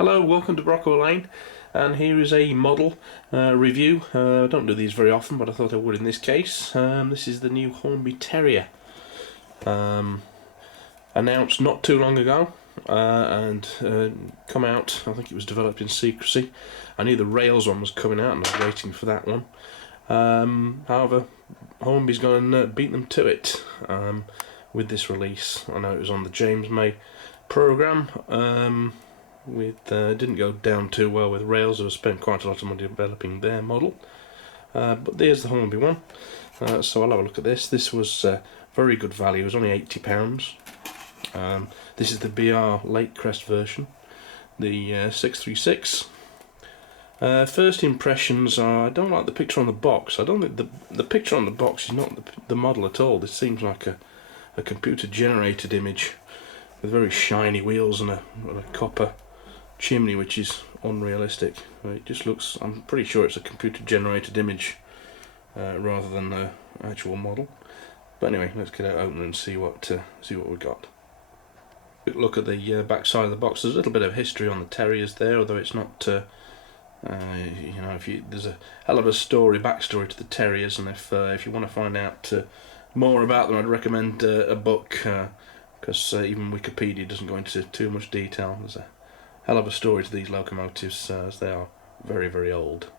Hello, welcome to Brockwell Lane, and here is a model review. I don't do these very often, but I thought I would in this case. This is the new Hornby Terrier, announced not too long ago, and come out. I think it was developed in secrecy. I knew the Rails one was coming out, and I was waiting for that one. However, Hornby's going to beat them to it with this release. I know it was on the James May program. Didn't go down too well with Rails, who have spent quite a lot of money developing their model. But there's the Hornby one. So I'll have a look at this. This was very good value. It was only £80. This is the BR Lake Crest version, the 636. First impressions are, I don't like the picture on the box. I don't think the picture on the box is not the model at all. This seems like a computer generated image with very shiny wheels and a copper chimney, which is unrealistic. It just looks, I'm pretty sure it's a computer generated image rather than the actual model. But anyway, let's get it open and see what we got. Quick look at the back side of the box. There's a little bit of history on the Terriers there, although it's not there's a hell of a backstory to the Terriers, and if you want to find out more about them, I'd recommend a book, because even Wikipedia doesn't go into too much detail. There's a hell of a story to these locomotives, as they are very, very old.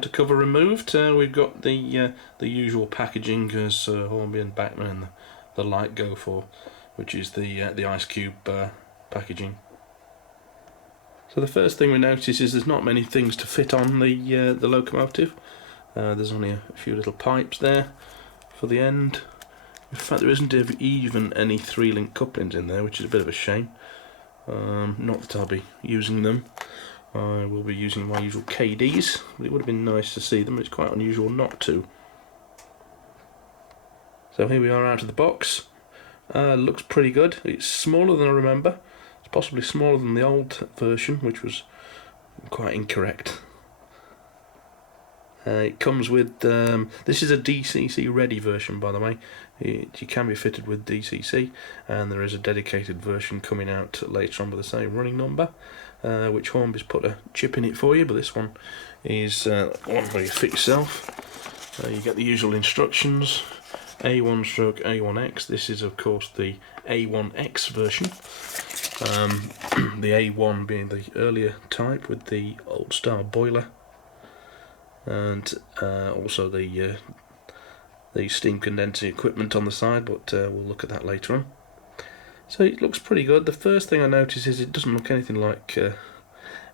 To cover removed, we've got the usual packaging as Hornby and Bachmann and the light go for, which is the ice cube packaging. So the first thing we notice is there's not many things to fit on the locomotive. There's only a few little pipes there for the end. In fact, there isn't even any 3-link couplings in there, which is a bit of a shame. Not that I'll be using them. I will be using my usual KDs, but it would have been nice to see them. It's quite unusual not to. So here we are out of the box. Looks pretty good. It's smaller than I remember. It's possibly smaller than the old version, which was quite incorrect. It comes with, this is a DCC ready version, by the way. You can be fitted with DCC, and there is a dedicated version coming out later on with the same running number, which Hornby's put a chip in it for you, but this one is one where you fit yourself. You get the usual instructions, A1/A1X. This is of course the A1X version, the A1 being the earlier type with the old style boiler, and also the steam condensing equipment on the side, but we'll look at that later on. So it looks pretty good. The first thing I notice is it doesn't look anything like,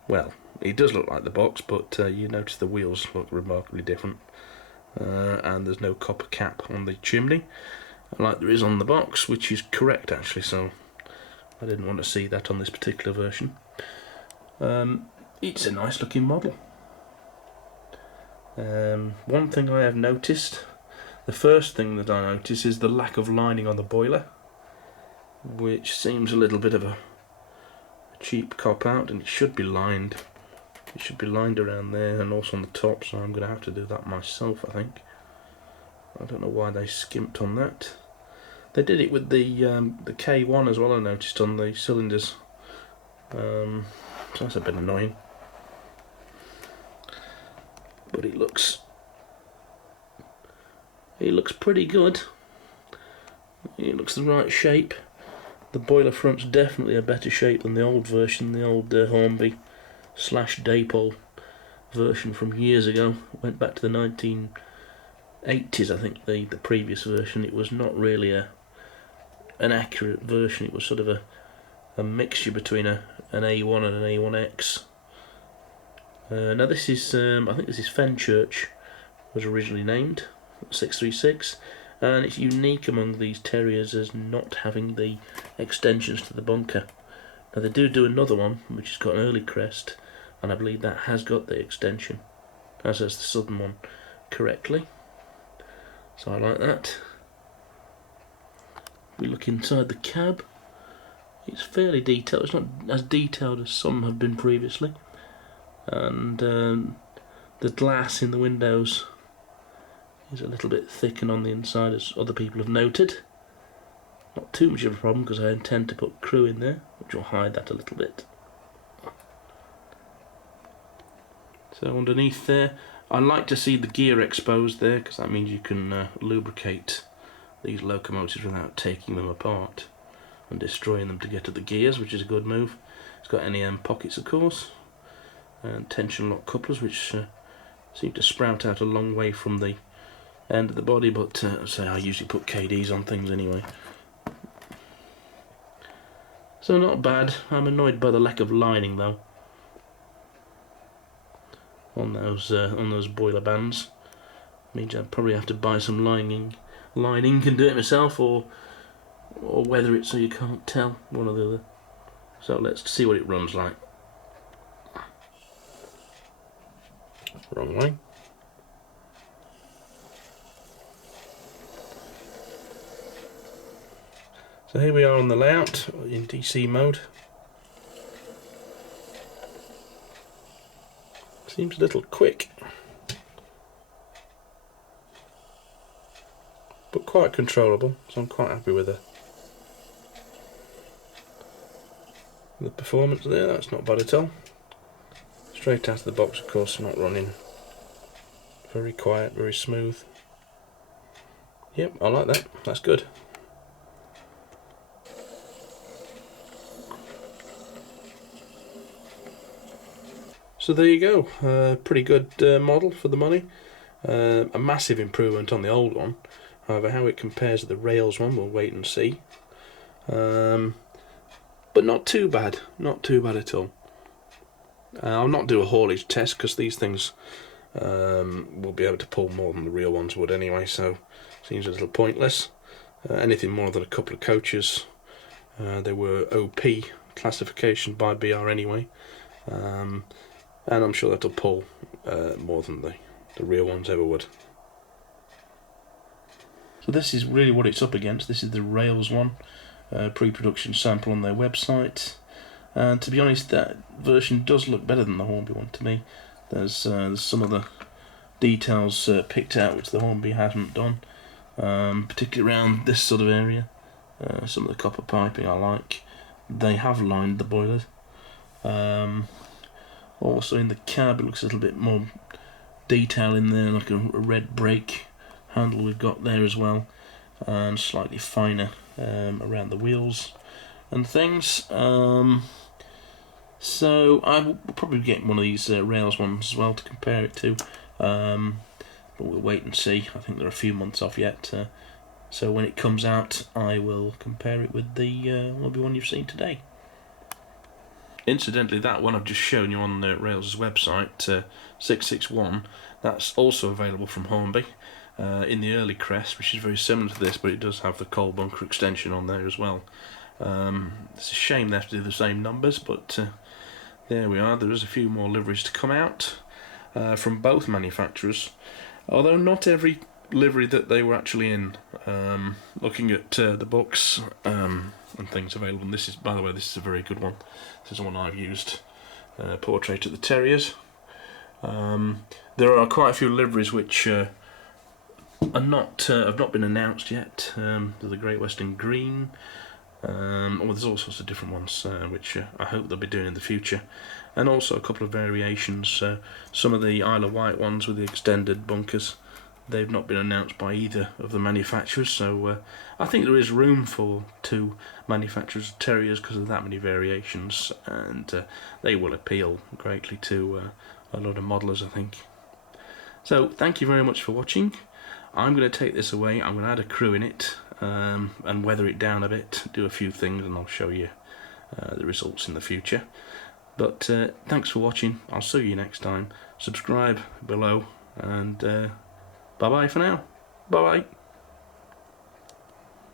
well, it does look like the box, but you notice the wheels look remarkably different, and there's no copper cap on the chimney like there is on the box, which is correct actually, so I didn't want to see that on this particular version. It's a nice looking model. One thing I have noticed, the first thing that I notice is the lack of lining on the boiler, which seems a little bit of a cheap cop out, and it should be lined. It should be lined around there and also on the top, so I'm going to have to do that myself, I think. I don't know why they skimped on that. They did it with the K1 as well, I noticed, on the cylinders, so that's a bit annoying. But it looks pretty good. It looks the right shape. The boiler front's definitely a better shape than the old version, the old Hornby / Dapol version from years ago. Went back to the 1980s, I think, the previous version. It was not really an accurate version. It was sort of a mixture between an A1 and an A1X. Now this is, I think this is Fenchurch, was originally named 636, and it's unique among these Terriers as not having the extensions to the bunker. Now they do another one which has got an early crest, and I believe that has got the extension, as has the southern one correctly, so I like that. We look inside the cab. It's fairly detailed. It's not as detailed as some have been previously, and the glass in the windows is a little bit thicker on the inside, as other people have noted. Not too much of a problem, because I intend to put crew in there, which will hide that a little bit. So underneath there, I like to see the gear exposed there, because that means you can lubricate these locomotives without taking them apart and destroying them to get at the gears, which is a good move. It's got NEM pockets, of course, and tension lock couplers, which seem to sprout out a long way from the end of the body, but say I usually put KDs on things anyway. So not bad. I'm annoyed by the lack of lining though on those boiler bands. Means I'd probably have to buy some lining and do it myself, or weather it so you can't tell, one or the other. So let's see what it runs like. Wrong way. So here we are on the layout in DC mode. Seems a little quick, but quite controllable, so I'm quite happy with the performance there. That's not bad at all. Straight out of the box, of course, not running. Very quiet, very smooth. Yep, I like that. That's good. So there you go. Pretty good model for the money. A massive improvement on the old one. However, how it compares to the Rails one, we'll wait and see. But not too bad. Not too bad at all. I'll not do a haulage test because these things will be able to pull more than the real ones would anyway, so seems a little pointless. Anything more than a couple of coaches. They were OP classification by BR anyway, and I'm sure that'll pull more than the real ones ever would. So this is really what it's up against. This is the Rails one, pre-production sample on their website. And to be honest, that version does look better than the Hornby one to me. There's some of the details picked out which the Hornby hasn't done, particularly around this sort of area. Some of the copper piping I like. They have lined the boilers. Also in the cab it looks a little bit more detail in there, like a red brake handle we've got there as well, and slightly finer around the wheels and things. So I will probably get one of these Rails ones as well to compare it to, but we'll wait and see. I think they're a few months off yet, so when it comes out I will compare it with the one you've seen today. Incidentally, that one I've just shown you on the Rails' website, 661, that's also available from Hornby in the early crest, which is very similar to this, but it does have the coal bunker extension on there as well. It's a shame they have to do the same numbers, but there we are. There is a few more liveries to come out from both manufacturers, although not every livery that they were actually in. Looking at the books and things available, and this is, by the way, this is a very good one. This is one I've used. Portrait of the Terriers. There are quite a few liveries which are not have not been announced yet. There's the Great Western Green. Well, there's all sorts of different ones which I hope they'll be doing in the future, and also a couple of variations. Some of the Isle of Wight ones with the extended bunkers, they've not been announced by either of the manufacturers, so I think there is room for two manufacturers of Terriers because of that many variations, and they will appeal greatly to a lot of modelers, I think. So thank you very much for watching. I'm going to take this away, I'm going to add a crew in it, and weather it down a bit, do a few things, and I'll show you the results in the future. But thanks for watching. I'll see you next time. Subscribe below, and bye bye for now. Bye bye.